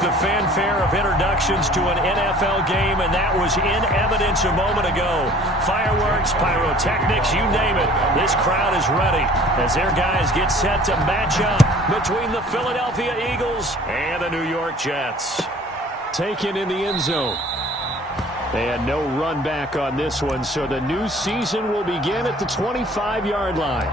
the fanfare of introductions to an NFL game, and that was in evidence a moment ago. Fireworks, pyrotechnics, you name it. This crowd is ready as their guys get set to match up between the Philadelphia Eagles and the New York Jets. Taken in the end zone. And no run back on this one, so the new season will begin at the 25-yard line.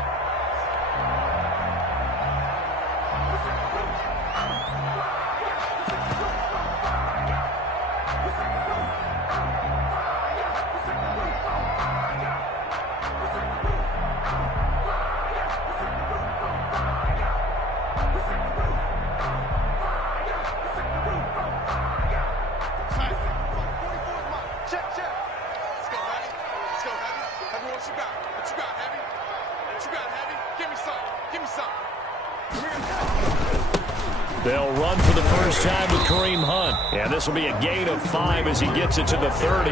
They'll run for the first time with Kareem Hunt. And this will be a gain of 5 as he gets it to the 30.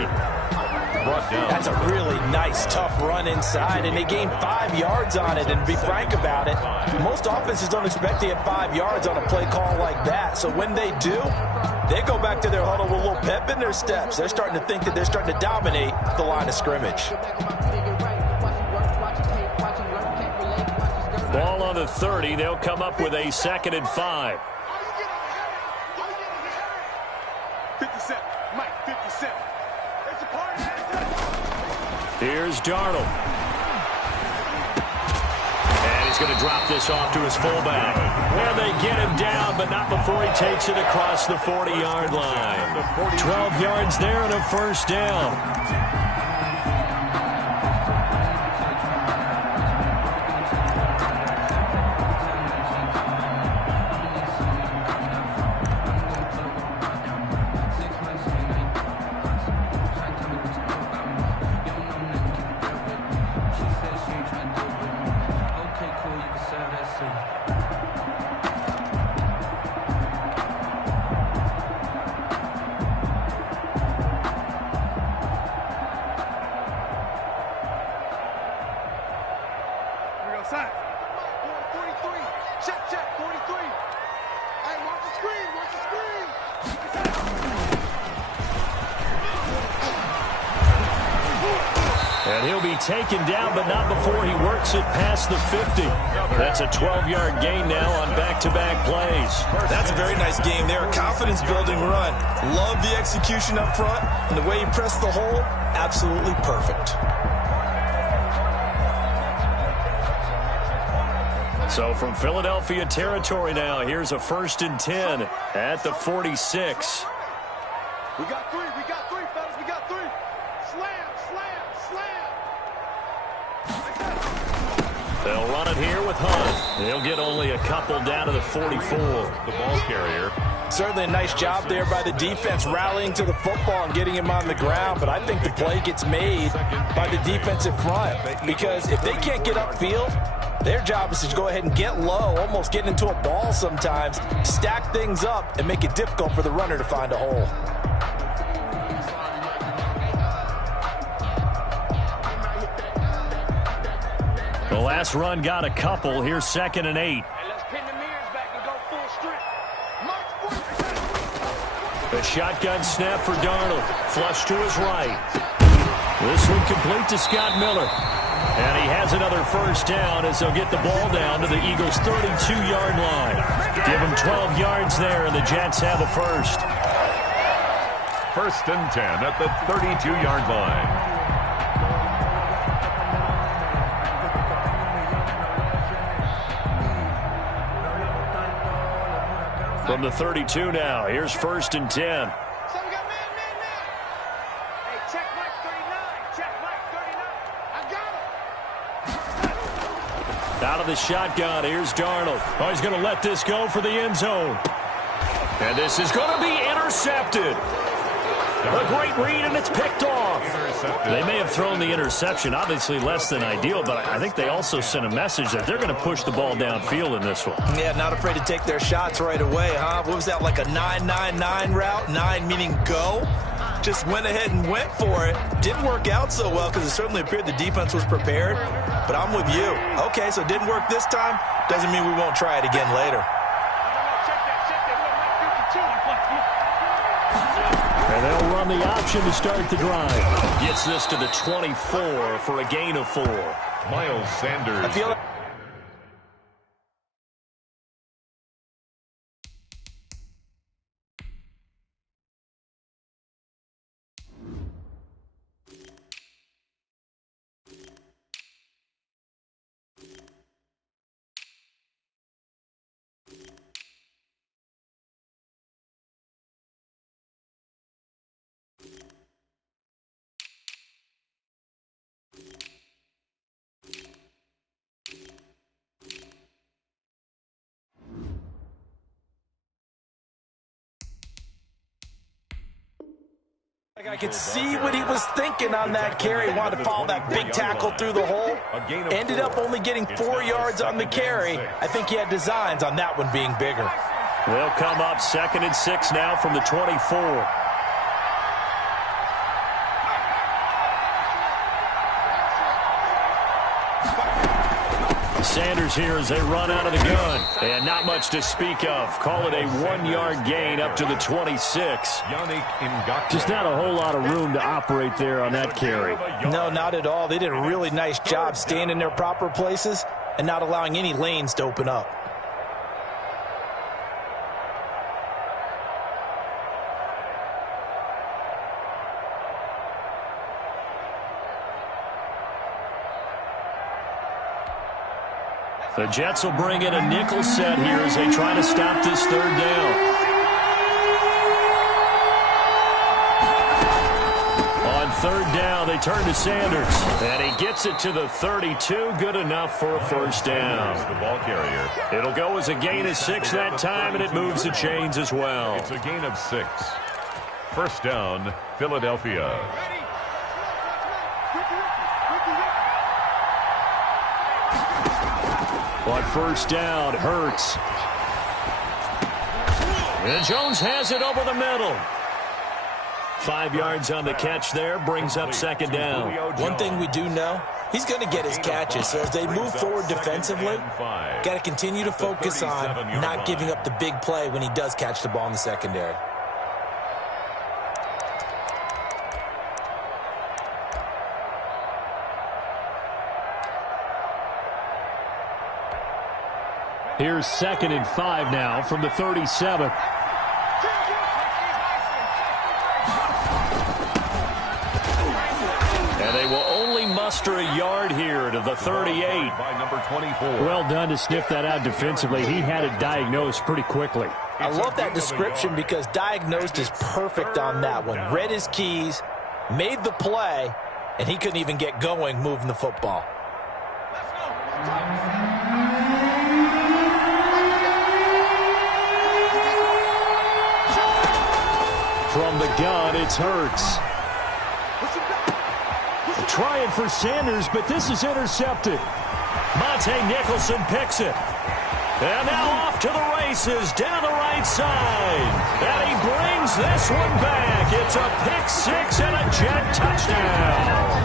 That's a really nice, tough run inside, and they gained 5 yards on it. And to be frank about it, most offenses don't expect to get 5 yards on a play call like that. So when they do, they go back to their huddle with a little pep in their steps. They're starting to think that they're starting to dominate the line of scrimmage. Ball on the 30. They'll come up with a 2nd and 5. 57. Mike, 57. It's a party. Here's Darnold. And he's going to drop this off to his fullback. And they get him down, but not before he takes it across the 40-yard line. 12 yards there and a first down. And he'll be taken down, but not before he works it past the 50. That's a 12-yard gain now on back-to-back plays. That's a very nice game there. A confidence-building run. Love the execution up front, and the way he pressed the hole, absolutely perfect. So from Philadelphia territory now, here's a 1st and 10 at the 46. We got 3, fellas, we got 3. Slam. They'll run it here with Hunt. They'll get only a couple down to the 44. The ball carrier. Certainly a nice job there by the defense rallying to the football and getting him on the ground, but I think the play gets made by the defensive front because if they can't get upfield, their job is to go ahead and get low, almost get into a ball sometimes, stack things up, and make it difficult for the runner to find a hole. The last run got a couple. Here's 2nd and 8. Hey, let's pin the mirrors back and go full strength. The shotgun snap for Darnold. Flush to his right. This one complete to Scott Miller. And he has another first down as they'll get the ball down to the Eagles' 32-yard line. Give them 12 yards there, and the Jets have a first. 1st and 10 at the 32-yard line. From the 32 now, here's 1st and 10. So we got man. Hey, check Mike 39. Check Mike 39. I got him. Out of the shotgun, here's Darnold. Oh, he's going to let this go for the end zone. And this is going to be intercepted. A great read, and it's picked off. They may have thrown the interception, obviously less than ideal, but I think they also sent a message that they're going to push the ball downfield in this one. Yeah, not afraid to take their shots right away, huh? What was that, like a 9-9-9 route? 9 meaning go? Just went ahead and went for it. Didn't work out so well because it certainly appeared the defense was prepared, but I'm with you. Okay, so it didn't work this time. Doesn't mean we won't try it again later. And they'll run the option to start the drive. Gets this to the 24 for a gain of 4. Miles Sanders. I feel like I could see what he was thinking on that carry. He wanted to follow that big tackle through the hole. Ended up only getting 4 yards on the carry. I think he had designs on that one being bigger. They'll come up 2nd and 6 now from the 24. Sanders here as they run out of the gun. And not much to speak of. Call it a 1-yard gain up to the 26. Just not a whole lot of room to operate there on that carry. No, not at all. They did a really nice job staying in their proper places and not allowing any lanes to open up. The Jets will bring in a nickel set here as they try to stop this 3rd down. On 3rd down, they turn to Sanders. And he gets it to the 32. Good enough for a 1st down. The ball carrier. It'll go as a gain of 6 that time, and it moves the chains as well. It's a gain of 6. 1st down, Philadelphia. On 1st down, Hurts. And Jones has it over the middle. 5 yards on the catch there, brings up 2nd down. One thing we do know, he's going to get his catches. So as they move forward defensively, got to continue to focus on not giving up the big play when he does catch the ball in the secondary. Here's 2nd and 5 now from the 37. And they will only muster a yard here to the 38. By number 24. Well done to sniff that out defensively. He had it diagnosed pretty quickly. I love that description because diagnosed is perfect on that one. Read his keys, made the play, and he couldn't even get going moving the football. From the gun, it's Hurts. Trying for Sanders, but this is intercepted. Monte Nicholson picks it. And now off to the races down the right side. And he brings this one back. It's a pick-6 and a Jet touchdown.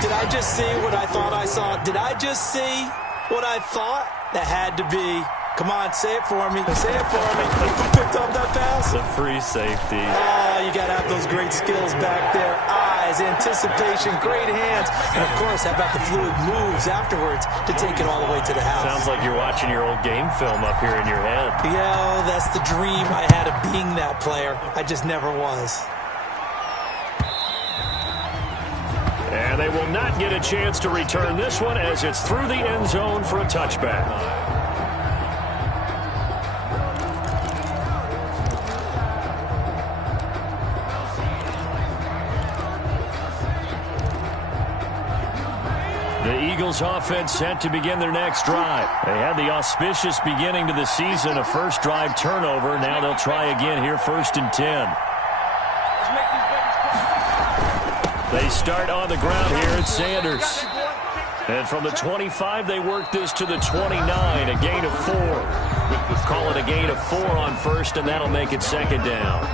Did I just see what I thought I saw? Did I just see what I thought? That had to be. Come on, say it for me. Say it for me. Who picked up that pass? The free safety. Oh, you got to have those great skills back there. Eyes, anticipation, great hands. And, of course, how about the fluid moves afterwards to take it all the way to the house? Sounds like you're watching your old game film up here in your head. Yeah, that's the dream I had of being that player. I just never was. And they will not get a chance to return this one as it's through the end zone for a touchback. The Eagles offense set to begin their next drive. They had the auspicious beginning to the season, a first drive turnover. Now they'll try again here, 1st and 10. They start on the ground here at Sanders. And from the 25, they work this to the 29, a gain of 4. Call it a gain of 4 on 1st, and that'll make it 2nd down.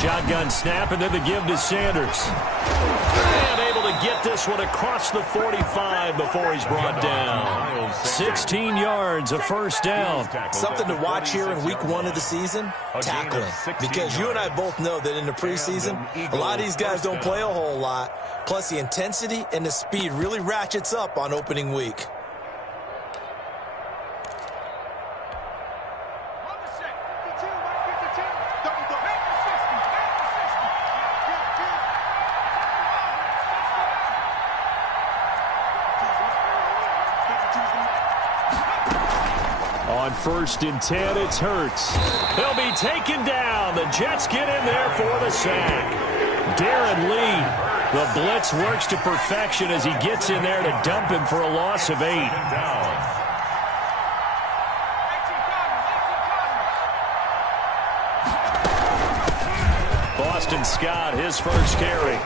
Shotgun snap, and then the give to Sanders. And able to get this one across the 45 before he's brought down. 16 yards, a first down. Something to watch here in week 1 of the season, tackling. Because you and I both know that in the preseason, a lot of these guys don't play a whole lot. Plus, the intensity and the speed really ratchets up on opening week. On 1st and 10, it's Hurts. He'll be taken down. The Jets get in there for the sack. Darren Lee, the blitz works to perfection as he gets in there to dump him for a loss of 8. Boston Scott, his first carry.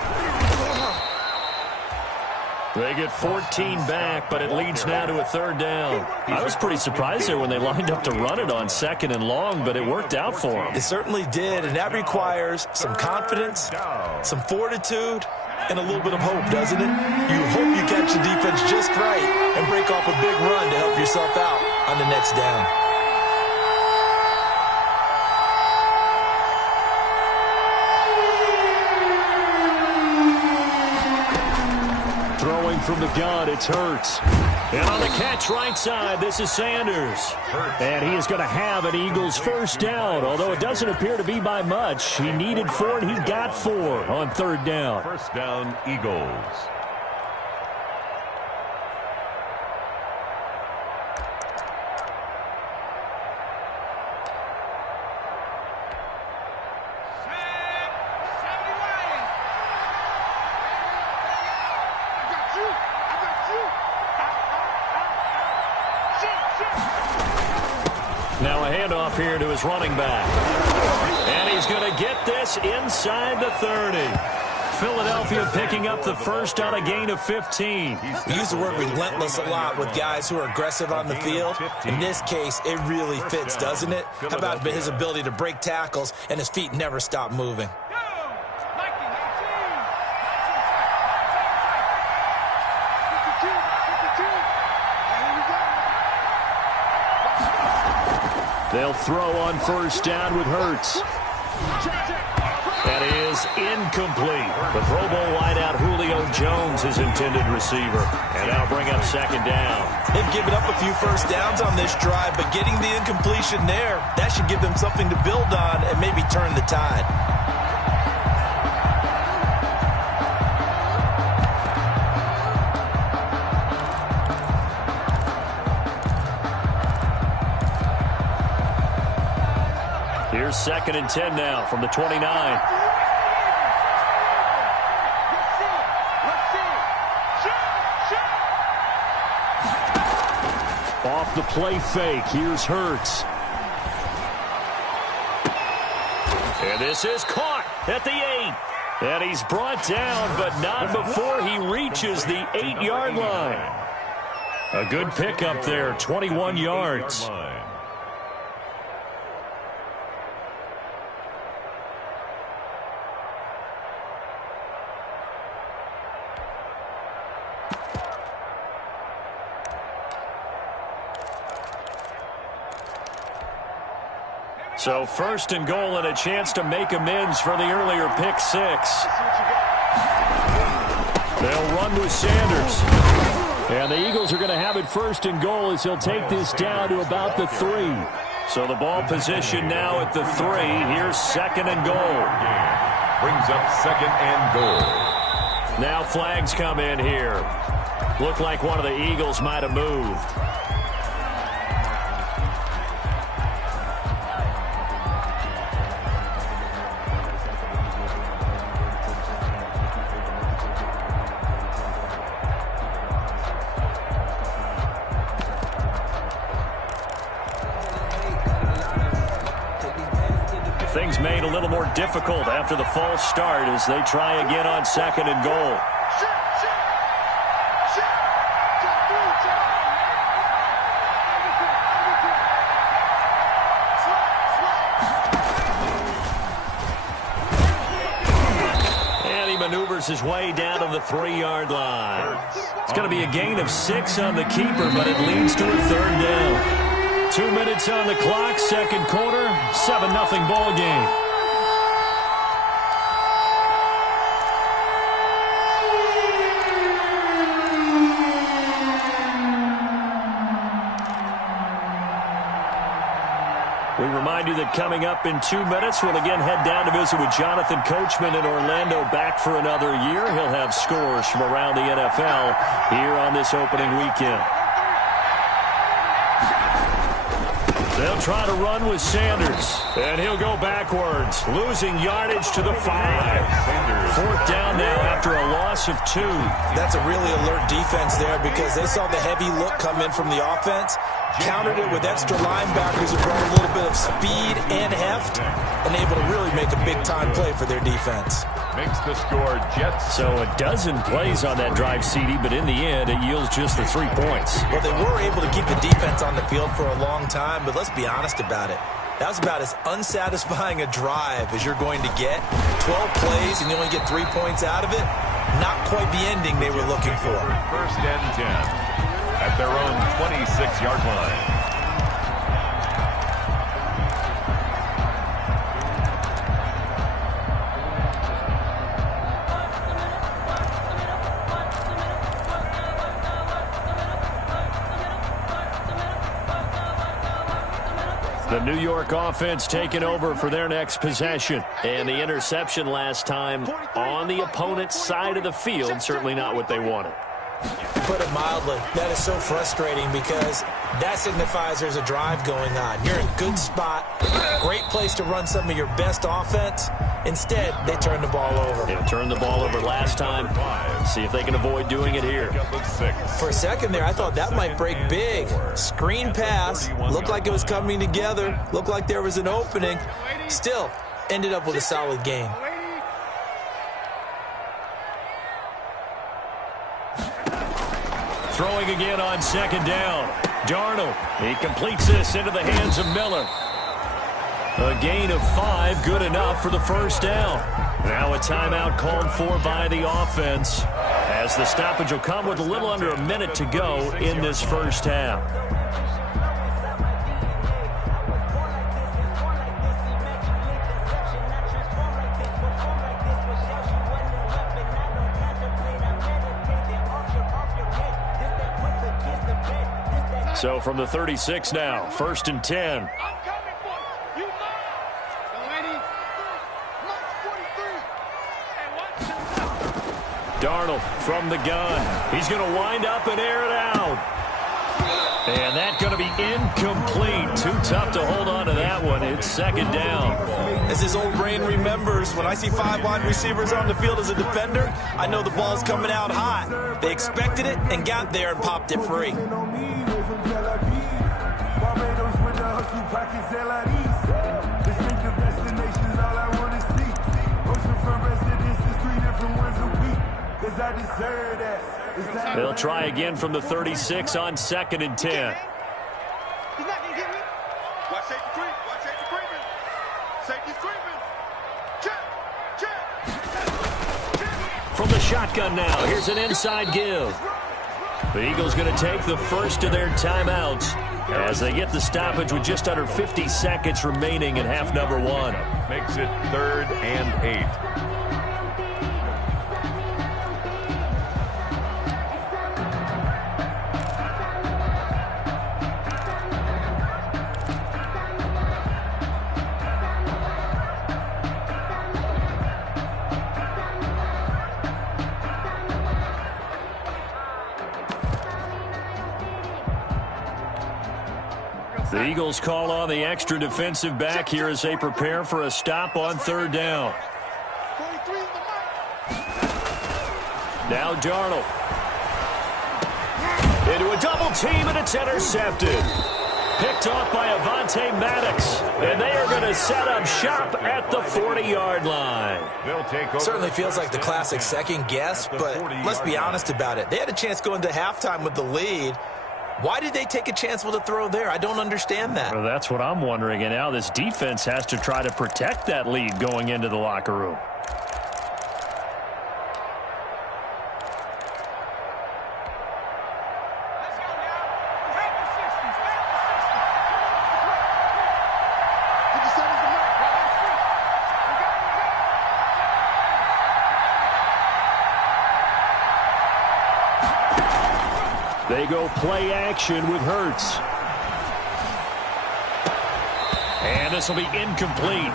They get 14 back, but it leads now to a 3rd down. I was pretty surprised there when they lined up to run it on 2nd and long, but it worked out for them. It certainly did, and that requires some confidence, some fortitude, and a little bit of hope, doesn't it? You hope you catch the defense just right and break off a big run to help yourself out on the next down. Throwing from the gun, it's Hurts. And on the catch right side, this is Sanders. And he is going to have an Eagles first down, although it doesn't appear to be by much. He needed 4, and he got 4 on 3rd down. First down, Eagles. Now a handoff here to his running back. And he's going to get this inside the 30. Philadelphia picking up the first on a gain of 15. We use the word relentless a lot with guys who are aggressive on the field. In this case, it really fits, doesn't it? How about his ability to break tackles and his feet never stop moving? They'll throw on 1st down with Hurts. That is incomplete. The Pro Bowl wideout Julio Jones, his intended receiver. And that'll bring up 2nd down. They've given up a few first downs on this drive, but getting the incompletion there, that should give them something to build on and maybe turn the tide. Here's 2nd and 10 now from the 29. Off the play fake, here's Hurts. And this is caught at the 8. And he's brought down, but not before he reaches the 8-yard line. A good pickup there, 21 yards. So 1st and goal and a chance to make amends for the earlier pick 6. They'll run with Sanders. And the Eagles are going to have it 1st and goal as he'll take this down to about the 3. So the ball position now at the 3. Here's 2nd and goal. Brings up 2nd and goal. Now flags come in here. Looked like one of the Eagles might have moved. Things made a little more difficult after the false start as they try again on 2nd and goal. maneuvers his way down to the 3-yard line. It's going to be a gain of 6 on the keeper, but it leads to a 3rd down. 2 minutes on the clock, second quarter, 7-0 ball game. We remind you that coming up in 2 minutes, we'll again head down to visit with Jonathan Coachman in Orlando, back for another year. He'll have scores from around the NFL here on this opening weekend. They'll try to run with Sanders, and he'll go backwards, losing yardage to the 5. 4th down now after a loss of 2. That's a really alert defense there because they saw the heavy look come in from the offense, countered it with extra linebackers who brought a little bit of speed and heft, and able to really make a big-time play for their defense. Makes the score Jets. So a dozen plays on that drive, CD, but in the end, it yields just the 3 points. Well, they were able to keep the defense on the field for a long time, but let's be honest about it. That was about as unsatisfying a drive as you're going to get. 12 plays and you only get 3 points out of it. Not quite the ending they were looking for. 1st and 10 at their own 26-yard line. The New York offense taking over for their next possession. And the interception last time on the opponent's side of the field, certainly not what they wanted. Put it mildly, that is so frustrating because that signifies there's a drive going on. You're in a good spot, great place to run some of your best offense. Instead, they turn the ball over. Yeah, turned the ball over last time. See if they can avoid doing it here. For a second there, I thought that might break big. Screen pass, looked like it was coming together, looked like there was an opening. Still, ended up with a solid game. Throwing again on 2nd down. Darnold, he completes this into the hands of Miller. A gain of 5, good enough for the 1st down. Now a timeout called for by the offense, as the stoppage will come with a little under a minute to go in this 1st half. So from the 36 now, 1st and 10. Darnold from the gun. He's going to wind up and air it out. And that's going to be incomplete. Too tough to hold on to that one. It's 2nd down. As his old brain remembers, when I see 5 wide receivers on the field as a defender, I know the ball's coming out hot. They expected it and got there and popped it free. They'll try again from the 36 on 2nd and 10. He's not going to get me. Watch safety creep. Watch safety creeping. Safety's creeping. Check. From the shotgun now, here's an inside give. The Eagles going to take the first of their timeouts as they get the stoppage with just under 50 seconds remaining in half number 1. Makes it 3rd and 8. The Eagles call on the extra defensive back here as they prepare for a stop on 3rd down. Now Darnold. Into a double team, and it's intercepted. Picked off by Avonte Maddox. And they are going to set up shop at the 40-yard line. Certainly feels like the classic second guess, but let's be honest about it. They had a chance going to halftime with the lead. Why did they take a chance with a throw there? I don't understand that. Well, that's what I'm wondering. And now this defense has to try to protect that lead going into the locker room. They go play action with Hurts. And this will be incomplete.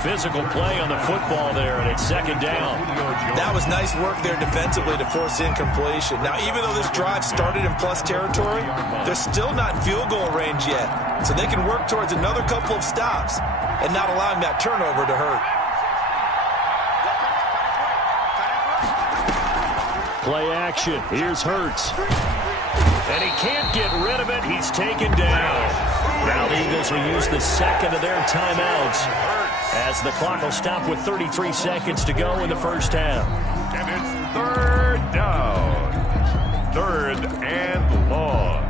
Physical play on the football there, and it's second down. That was nice work there defensively to force incompletion. Now, even though this drive started in plus territory, they're still not in field goal range yet. So they can work towards another couple of stops and not allowing that turnover to hurt. Play action. Here's Hurts. And he can't get rid of it. He's taken down. Now the Eagles will use the second of their timeouts as the clock will stop with 33 seconds to go in the first half. And it's third down. Third and long.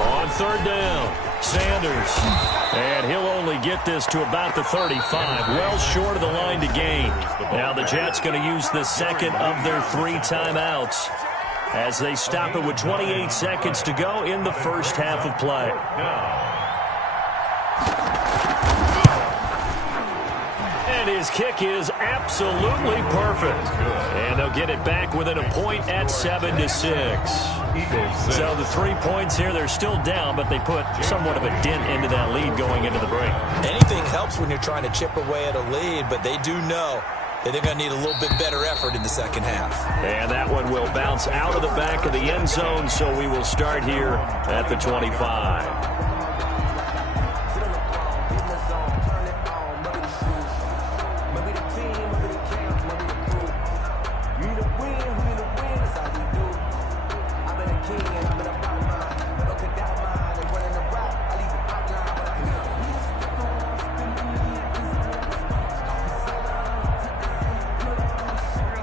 On third down, Sanders. And he'll only get this to about the 35, well short of the line to gain. Now the Jets going to use the second of their 3 timeouts as they stop it with 28 seconds to go in the first half of play. And his kick is absolutely perfect. And they'll get it back within a point at 7-6. So the 3 points here, they're still down, but they put somewhat of a dent into that lead going into the break. Anything helps when you're trying to chip away at a lead, but they do know that they're going to need a little bit better effort in the second half. And that one will bounce out of the back of the end zone, so we will start here at the 25.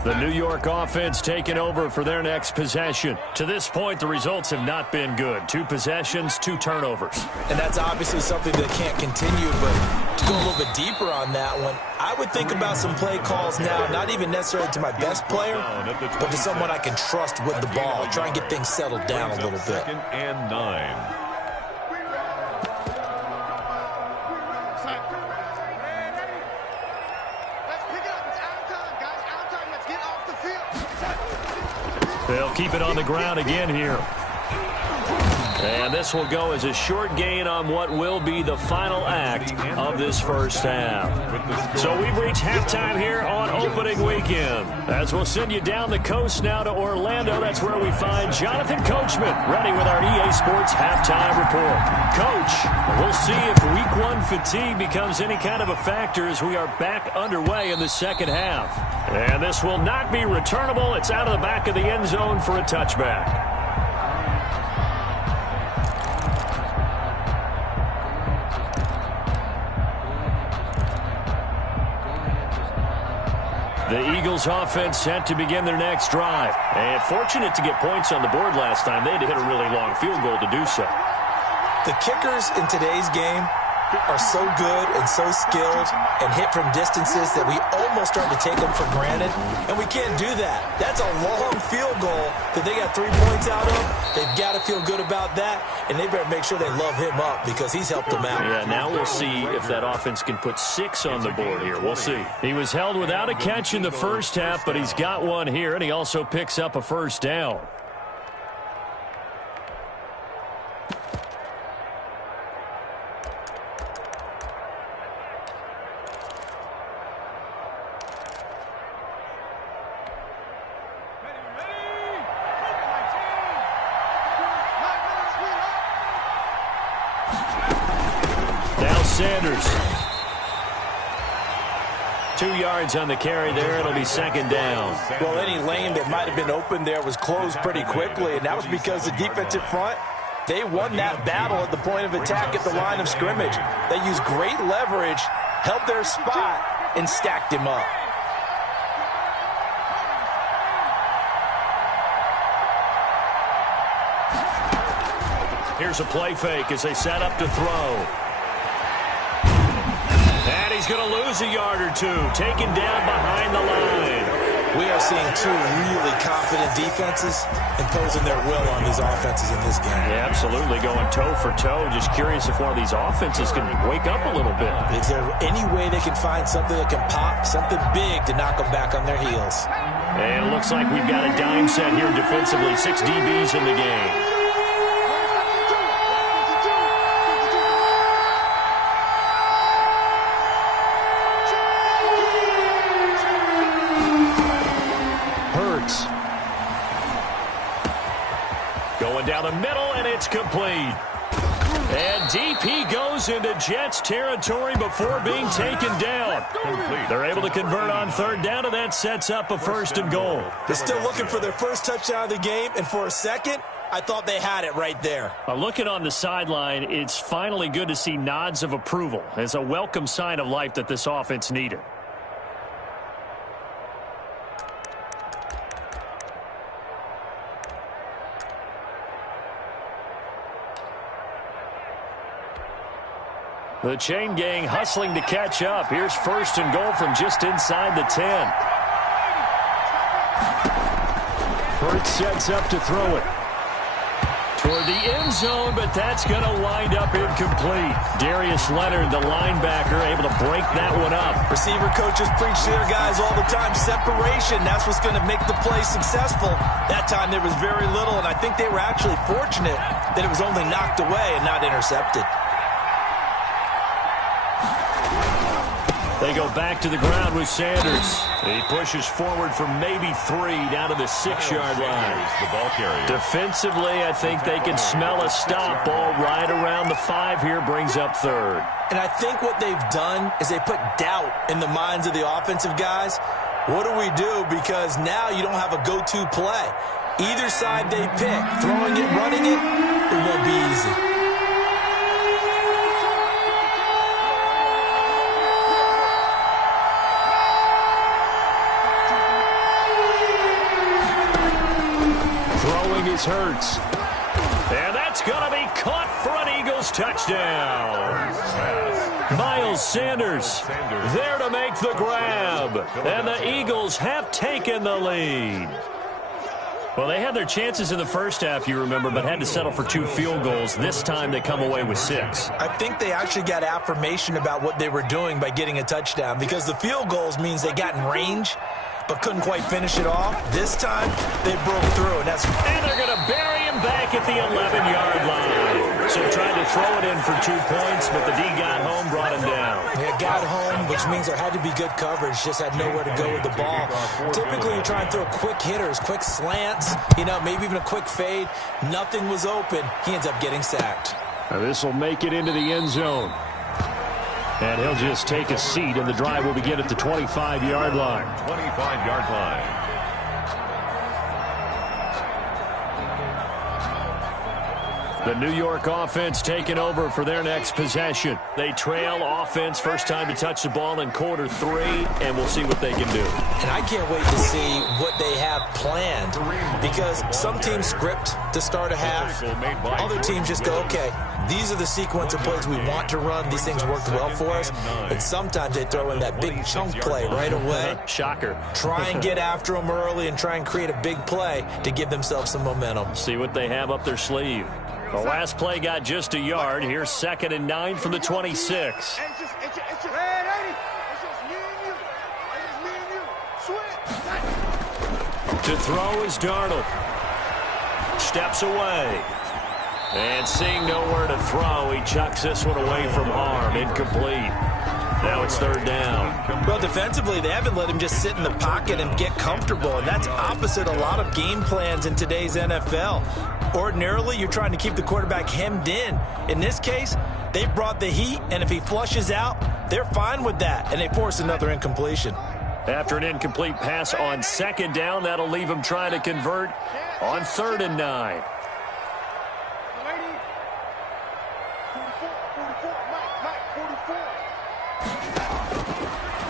The New York offense taking over for their next possession. To this point, the results have not been good. 2 possessions, 2 turnovers. And that's obviously something that can't continue, but to go a little bit deeper on that one, I would think about some play calls now, not even necessarily to my best player, but to someone I can trust with the ball. Try and get things settled down a little bit. Second and 9. They'll keep it on the ground again here. And this will go as a short gain on what will be the final act of this first half. So we've reached halftime here on opening weekend. As we'll send you down the coast now to Orlando, that's where we find Jonathan Coachman ready with our EA Sports halftime report. Coach, we'll see if week 1 fatigue becomes any kind of a factor as we are back underway in the second half. And this will not be returnable. It's out of the back of the end zone for a touchback. The Eagles offense set to begin their next drive. And fortunate to get points on the board last time. They had to hit a really long field goal to do so. The kickers in today's game are so good and so skilled and hit from distances that we almost start to take them for granted, and we can't do that. That's a long field goal that they got 3 points out of. They've got to feel good about that, and they better make sure they love him up because he's helped them out. Yeah, now we'll see if that offense can put 6 on the board here. We'll see. He was held without a catch in the first half, but he's got one here, and he also picks up a first down. Sanders. 2 yards on the carry there. It'll be second down. Well, any lane that might have been open there was closed pretty quickly, and that was because the defensive front, they won that battle at the point of attack at the line of scrimmage. They used great leverage, held their spot, and stacked him up. Here's a play fake as they set up to throw. And he's going to lose a yard or 2, taken down behind the line. We are seeing two really confident defenses imposing their will on these offenses in this game. Yeah, absolutely, going toe for toe. Just curious if one of these offenses can wake up a little bit. Is there any way they can find something that can pop, something big to knock them back on their heels? And it looks like we've got a dime set here defensively. 6 DBs in the game. Going down the middle, and it's complete. And DP goes into Jets territory before being taken down. They're able to convert on third down, and that sets up a 1st and goal. They're still looking for their first touchdown of the game, and for a second, I thought they had it right there. Looking on the sideline, it's finally good to see nods of approval. It's a welcome sign of life that this offense needed. The chain gang hustling to catch up. Here's 1st and goal from just inside the 10. Hurts sets up to throw it toward the end zone, but that's going to wind up incomplete. Darius Leonard, the linebacker, able to break that one up. Receiver coaches preach to their guys all the time. Separation, that's what's going to make the play successful. That time there was very little, and I think they were actually fortunate that it was only knocked away and not intercepted. They go back to the ground with Sanders. He pushes forward for maybe 3 down to the 6-yard line. The ball carrier. Defensively, I think they can smell a stop. Ball right around the 5 here, brings up 3rd. And I think what they've done is they put doubt in the minds of the offensive guys. What do we do? Because now you don't have a go-to play. Either side they pick, throwing it, running it, it won't be easy. Is Hurts. And that's going to be caught for an Eagles touchdown. Miles Sanders there to make the grab. And the Eagles have taken the lead. Well, they had their chances in the first half, you remember, but had to settle for 2 field goals. This time they come away with 6. I think they actually got affirmation about what they were doing by getting a touchdown, because the field goals means they got in range but couldn't quite finish it off. This time, they broke through, and they're going to bury him back at the 11-yard line. So tried to throw it in for 2 points, but the D got home, brought him down. Yeah, got home, which means there had to be good coverage. Just had nowhere to go with the ball. Typically, you're trying to throw quick hitters, quick slants, maybe even a quick fade. Nothing was open. He ends up getting sacked. Now this will make it into the end zone. And he'll just take a seat, and the drive will begin at the 25-yard line. 25-yard line. The New York offense taking over for their next possession. They trail offense, first time to touch the ball in quarter 3, and we'll see what they can do. And I can't wait to see what they have planned, because some teams script to start a half. Other teams just go, okay, these are the sequence of plays we want to run. These things worked well for us. And sometimes they throw in that big chunk play right away. Shocker. Try and get after them early and try and create a big play to give themselves some momentum. See what they have up their sleeve. The last play got just a yard. Here's 2nd and 9 from the 26. To throw is Darnold. Steps away. And seeing nowhere to throw, he chucks this one away from harm. Incomplete. Now it's 3rd down. Well, defensively, they haven't let him just sit in the pocket and get comfortable, and that's opposite a lot of game plans in today's NFL. Ordinarily, you're trying to keep the quarterback hemmed in. In this case, they brought the heat, and if he flushes out, they're fine with that, and they force another incompletion. After an incomplete pass on 2nd down, that'll leave him trying to convert on 3rd and 9.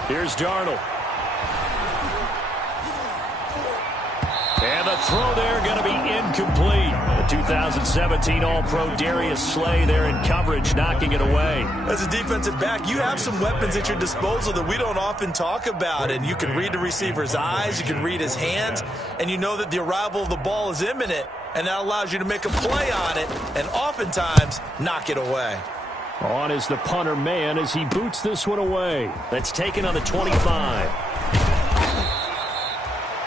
Here's Darnold. And the throw there going to be incomplete. The 2017 All-Pro Darius Slay there in coverage, knocking it away. As a defensive back, you have some weapons at your disposal that we don't often talk about. And you can read the receiver's eyes, you can read his hands, and you know that the arrival of the ball is imminent. And that allows you to make a play on it and oftentimes knock it away. On is the punter man as he boots this one away. That's taken on the 25.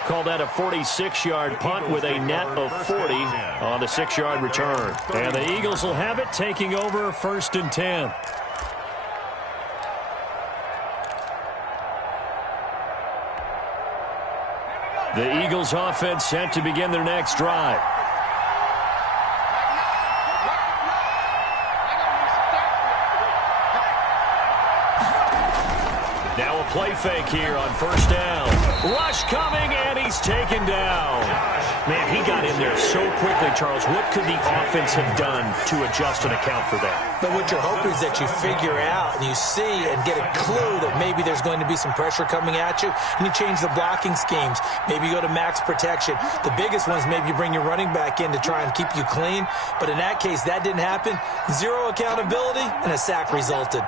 Call that a 46-yard punt with a net of 40 on the 6-yard return. And the Eagles will have it, taking over 1st and 10. The Eagles offense set to begin their next drive. Now a play fake here on 1st down. Rush coming, and he's taken down. Man, he got in there so quickly, Charles. What could the offense have done to adjust and account for that? But what you're hoping is that you figure out and you see and get a clue that maybe there's going to be some pressure coming at you, and you change the blocking schemes. Maybe you go to max protection. The biggest one is maybe you bring your running back in to try and keep you clean. But in that case, that didn't happen. Zero accountability, and a sack resulted.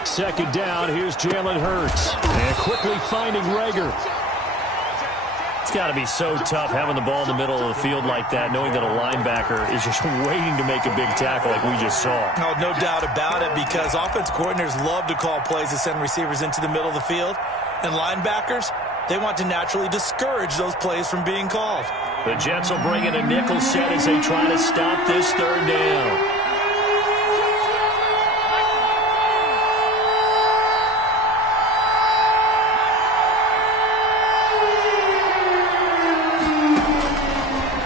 2nd down, here's Jalen Hurts. And quickly finding Rager. It's got to be so tough having the ball in the middle of the field like that, knowing that a linebacker is just waiting to make a big tackle like we just saw. Oh, no doubt about it, because offense coordinators love to call plays to send receivers into the middle of the field. And linebackers, they want to naturally discourage those plays from being called. The Jets will bring in a nickel set as they try to stop this 3rd down.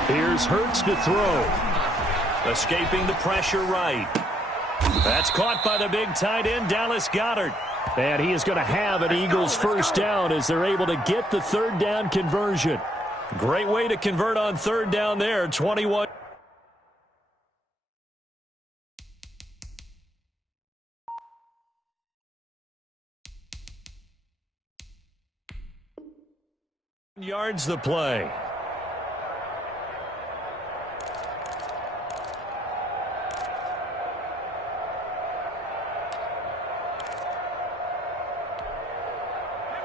Here's Hurts to throw. Escaping the pressure right. That's caught by the big tight end, Dallas Goedert. And he is going to have an Eagles 1st down as they're able to get the 3rd down conversion. Great way to convert on 3rd down there, 21. Yards the play.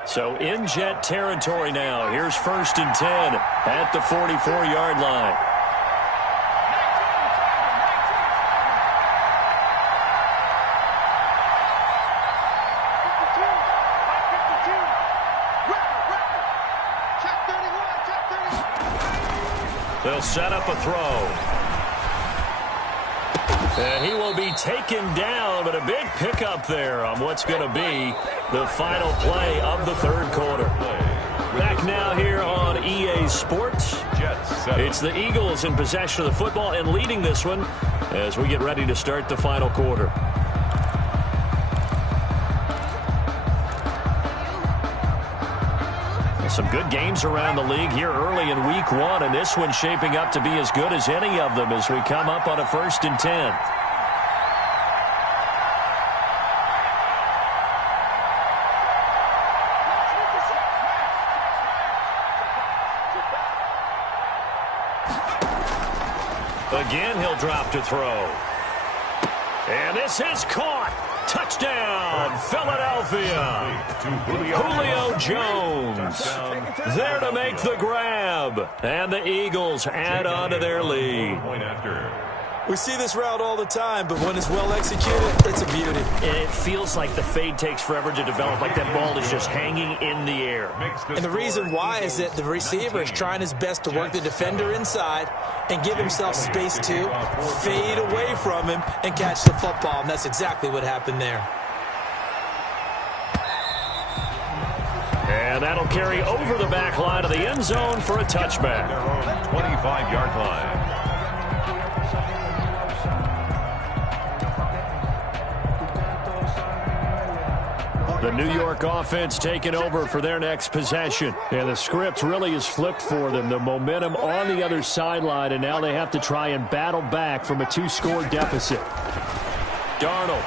So in Jet territory now. Here's 1st and 10 at the 44-yard line. They'll set up a throw. And he will be taken down, but a big pickup there on what's going to be the final play of the 3rd quarter. Back now here on EA Sports. It's the Eagles in possession of the football and leading this one as we get ready to start the final quarter. Some good games around the league here early in week 1, and this one's shaping up to be as good as any of them as we come up on a 1st and 10. Again, he'll drop to throw. And this is caught. Touchdown, Philadelphia. Julio Jones there to make the grab. And the Eagles add on to their lead. We see this route all the time, but when it's well executed, it's a beauty. And it feels like the fade takes forever to develop, like that ball is just hanging in the air. And the reason why is that the receiver is trying his best to work the defender inside and give himself space to fade away from him and catch the football. And that's exactly what happened there. And that'll carry over the back line of the end zone for a touchback. 25-yard line. The New York offense taking over for their next possession. And the script really is flipped for them. The momentum on the other sideline, and now they have to try and battle back from a 2-score deficit. Darnold.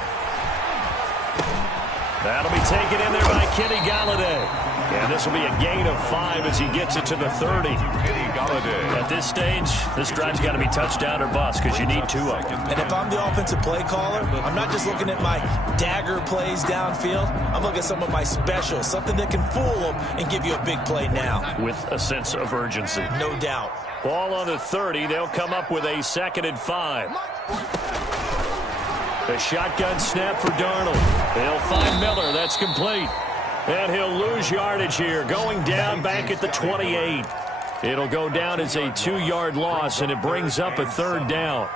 That'll be taken in there by Kenny Galladay. And this will be a gain of 5 as he gets it to the 30. At this stage, this drive's got to be touchdown or bust because you need 2 of them. And if I'm the offensive play caller, I'm not just looking at my dagger plays downfield. I'm looking at some of my specials, something that can fool them and give you a big play now. With a sense of urgency. No doubt. Ball on the 30. They'll come up with a 2nd and 5. The shotgun snap for Darnold. They'll find Miller. That's complete. And he'll lose yardage here, going down back at the 28. It'll go down as a 2-yard loss, and it brings up a 3rd down.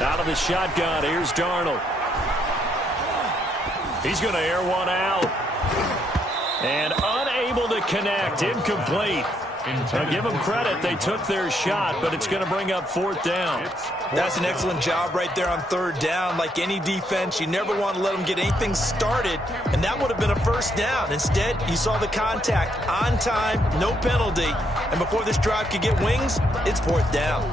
Out of the shotgun, here's Darnold. He's going to air one out. And unable to connect, incomplete. Now give them credit, they took their shot, but it's going to bring up 4th down. That's an excellent job right there on 3rd down. Like any defense, you never want to let them get anything started, and that would have been a 1st down. Instead, you saw the contact on time, no penalty, and before this drive could get wings, it's 4th down.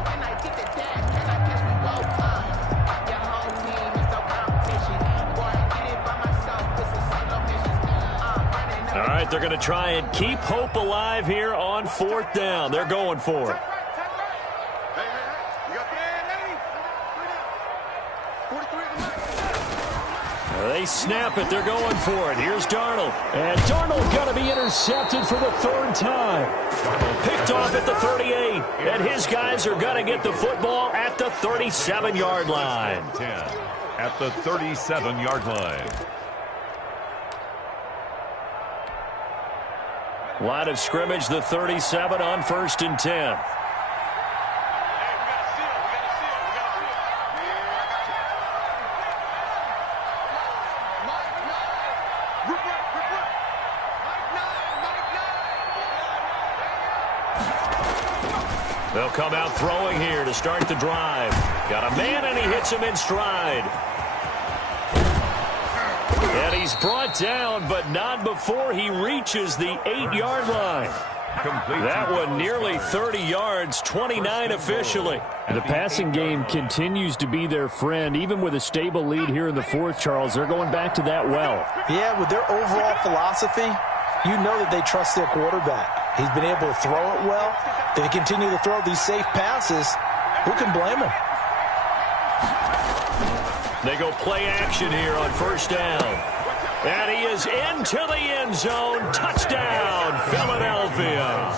All right, they're going to try and keep hope alive here on 4th down. They're going for it. They snap it. They're going for it. Here's Darnold. And Darnold going to be intercepted for the 3rd time. Picked off at the 38. And his guys are going to get the football at the 37-yard line. 10 at the 37-yard line. Line of scrimmage, the 37 on 1st and 10. They'll come out throwing here to start the drive. Got a man, and he hits him in stride. And he's brought down, but not before he reaches the 8-yard line. That one nearly 30 yards, 29 officially. The passing game continues to be their friend. Even with a stable lead here in the 4th, Charles, they're going back to that well. Yeah, with their overall philosophy, you know that they trust their quarterback. He's been able to throw it well. If they continue to throw these safe passes, who can blame him? They go play action here on 1st down. And he is into the end zone. Touchdown, Philadelphia.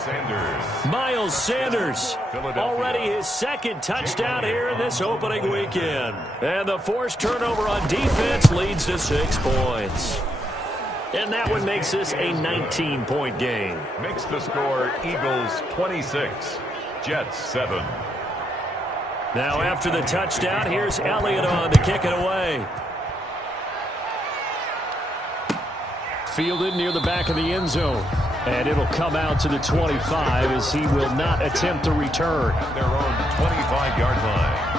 Miles Sanders, already his 2nd touchdown here in this opening weekend. And the forced turnover on defense leads to 6 points. And that one makes this a 19-point game. Makes the score Eagles 26, Jets 7. Now after the touchdown, here's Elliott on to kick it away. Fielded near the back of the end zone. And it'll come out to the 25 as he will not attempt to return. At their own 25-yard line.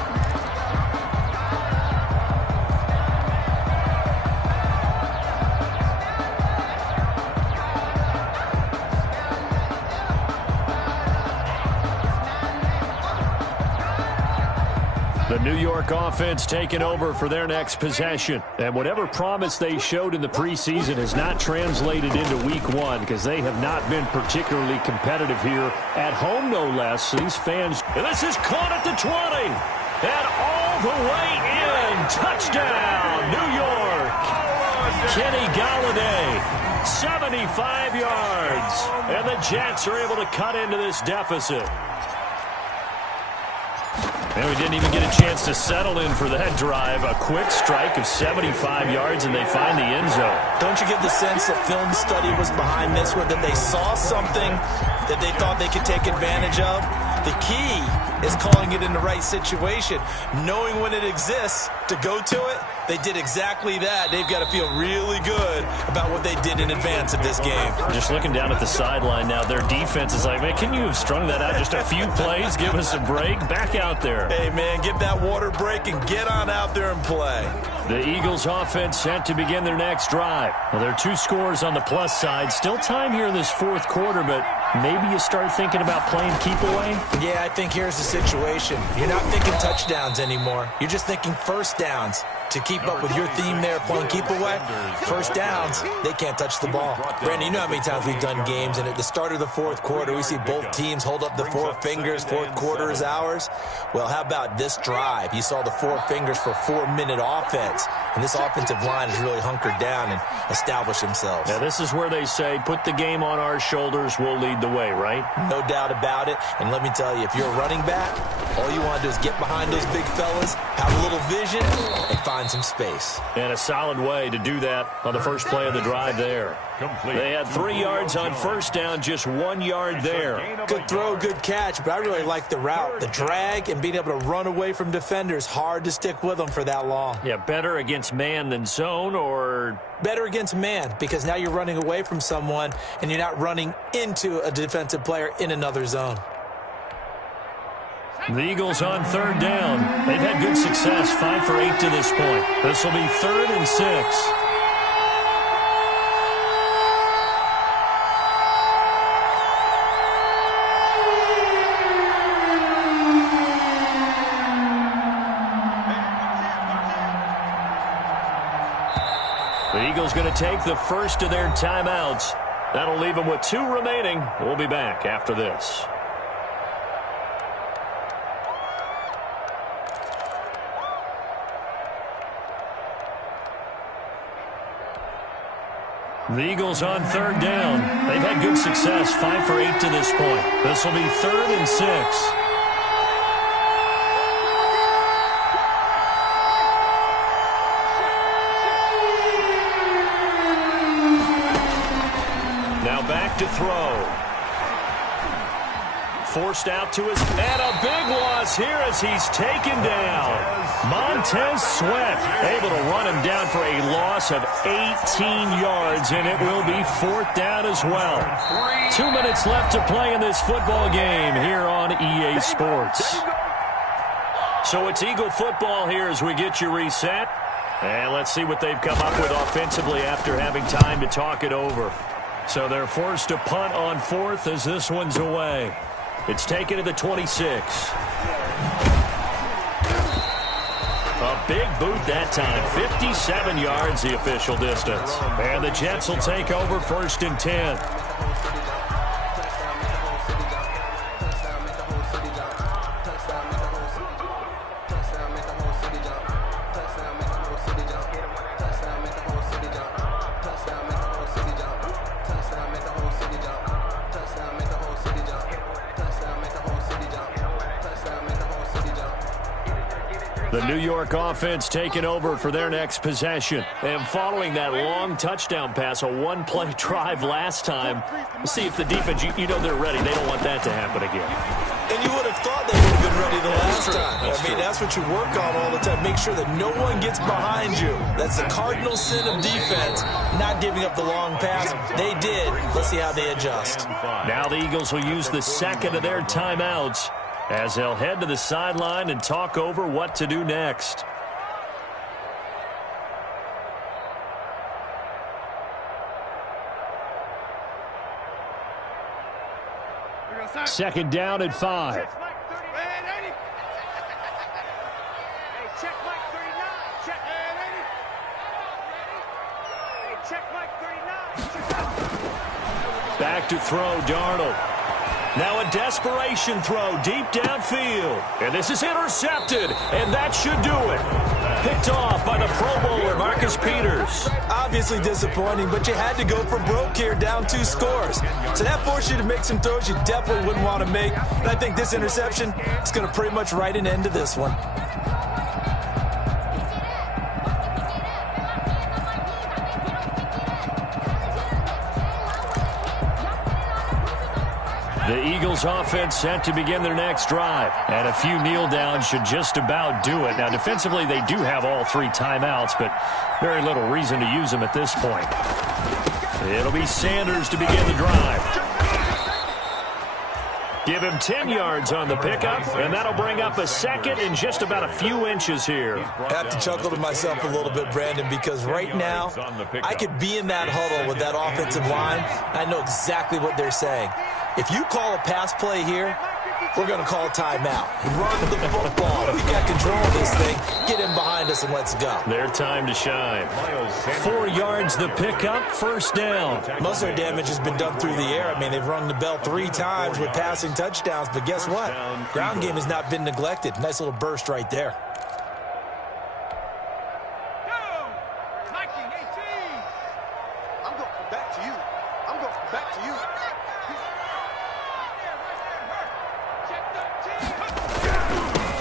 The New York offense taking over for their next possession. And whatever promise they showed in the preseason has not translated into week 1 because they have not been particularly competitive here at home, no less. So these fans, and this is caught at the 20. And all the way in. Touchdown, New York. Kenny Galladay, 75 yards. And the Jets are able to cut into this deficit. And we didn't even get a chance to settle in for that drive. A quick strike of 75 yards, and they find the end zone. Don't you get the sense that film study was behind this one, that they saw something that they thought they could take advantage of? The key is calling it in the right situation, knowing when it exists to go to it, They did exactly that. They've got to feel really good about what they did in advance of this game. Just looking down at the sideline now, their defense is like, man, can you have strung that out just a few plays? Give us a break. Back out there. Hey, man, give that water break and get on out there and play. The Eagles offense set to begin their next drive. Well, there are 2 scores on the plus side. Still time here in this fourth quarter, but maybe you start thinking about playing keep away? Yeah, I think here's the situation. You're not thinking touchdowns anymore. You're just thinking first downs. To keep up with your theme there, playing keep away, first downs, they can't touch the ball. Brandon, you know how many times we've done games, and at the start of the fourth quarter, we see both teams hold up the 4 fingers, fourth quarter is ours. Well, how about this drive? You saw the 4 fingers for 4-minute offense, and this offensive line has really hunkered down and established themselves. Now, this is where they say, put the game on our shoulders, we'll lead the way, right? No doubt about it, and let me tell you, if you're a running back, all you want to do is get behind those big fellas, have a little vision, and find some space. And a solid way to do that on the first play of the drive there. Complete. They had 3 yards on first down, just 1 yard there. Good throw, good catch, but I really like the route. The drag and being able to run away from defenders, hard to stick with them for that long. Yeah, better against man than zone, or better against man, because now you're running away from someone and you're not running into a defensive player in another zone. The Eagles on third down. They've had good success, 5 for 8 to this point. This will be 3rd and 6. The Eagles going to take the first of their timeouts. That'll leave them with 2 remaining. We'll be back after this. The Eagles on third down. They've had good success, 5 for 8 to this point. This will be 3rd and 6. Now back to throw. Forced out to his, and a big loss here as he's taken down. Montez Sweat able to run him down for a loss of 18 yards, and it will be 4th down as well. 2 minutes left to play in this football game here on EA Sports. So it's Eagle football here as we get you reset. And let's see what they've come up with offensively after having time to talk it over. So they're forced to punt on 4th as this one's away. It's taken to the 26. A big boot that time. 57 yards the official distance. And the Jets will take over 1st and 10. The New York offense taking over for their next possession. And following that long touchdown pass, a 1-play drive last time, we'll see if the defense, you know they're ready. They don't want that to happen again. And you would have thought they would have been ready the last time. That's what you work on all the time. Make sure that no one gets behind you. That's the cardinal sin of defense, not giving up the long pass. They did. Let's see how they adjust. Now the Eagles will use the second of their timeouts as they'll head to the sideline and talk over what to do next. Second down at 5. Hey, check Mike 39. Check. Hey, check Mike 39. Back to throw, Darnold. Now a desperation throw deep downfield. And this is intercepted, and that should do it. Picked off by the Pro Bowler, Marcus Peters. Obviously disappointing, but you had to go for broke here, down 2 scores. So that forced you to make some throws you definitely wouldn't want to make. And I think this interception is going to pretty much write an end to this one. The Eagles offense set to begin their next drive. And a few kneel downs should just about do it. Now, defensively, they do have all 3 timeouts, but very little reason to use them at this point. It'll be Sanders to begin the drive. Give him 10 yards on the pickup, and that'll bring up a second in just about a few inches here. I have to chuckle to myself a little bit, Brandon, because right now I could be in that huddle with that offensive line. I know exactly what they're saying. If you call a pass play here, we're going to call a timeout. Run the football. If you got control of this thing, get him behind us and let's go. Their time to shine. 4 yards the pickup, first down. Most of their damage has been done through the air. I mean, they've rung the bell 3 times with passing touchdowns, but guess what? Ground game has not been neglected. Nice little burst right there.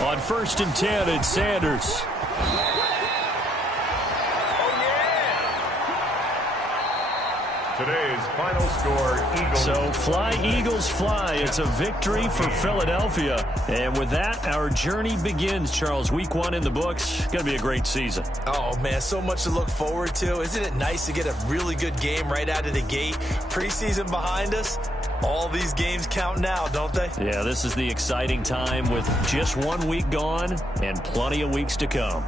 On 1st and 10, it's Sanders. Today's final score, Eagles. So fly, Eagles, fly. It's a victory for Philadelphia. And with that, our journey begins, Charles. Week 1 in the books. Going to be a great season. Oh, man, so much to look forward to. Isn't it nice to get a really good game right out of the gate? Preseason behind us. All these games count now, don't they? Yeah, this is the exciting time with just 1 week gone and plenty of weeks to come.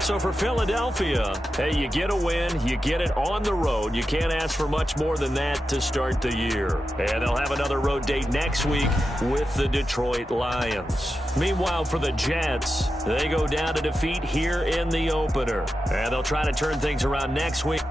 So for Philadelphia, hey, you get a win, you get it on the road. You can't ask for much more than that to start the year. And they'll have another road date next week with the Detroit Lions. Meanwhile, for the Jets, they go down to defeat here in the opener. And they'll try to turn things around next week.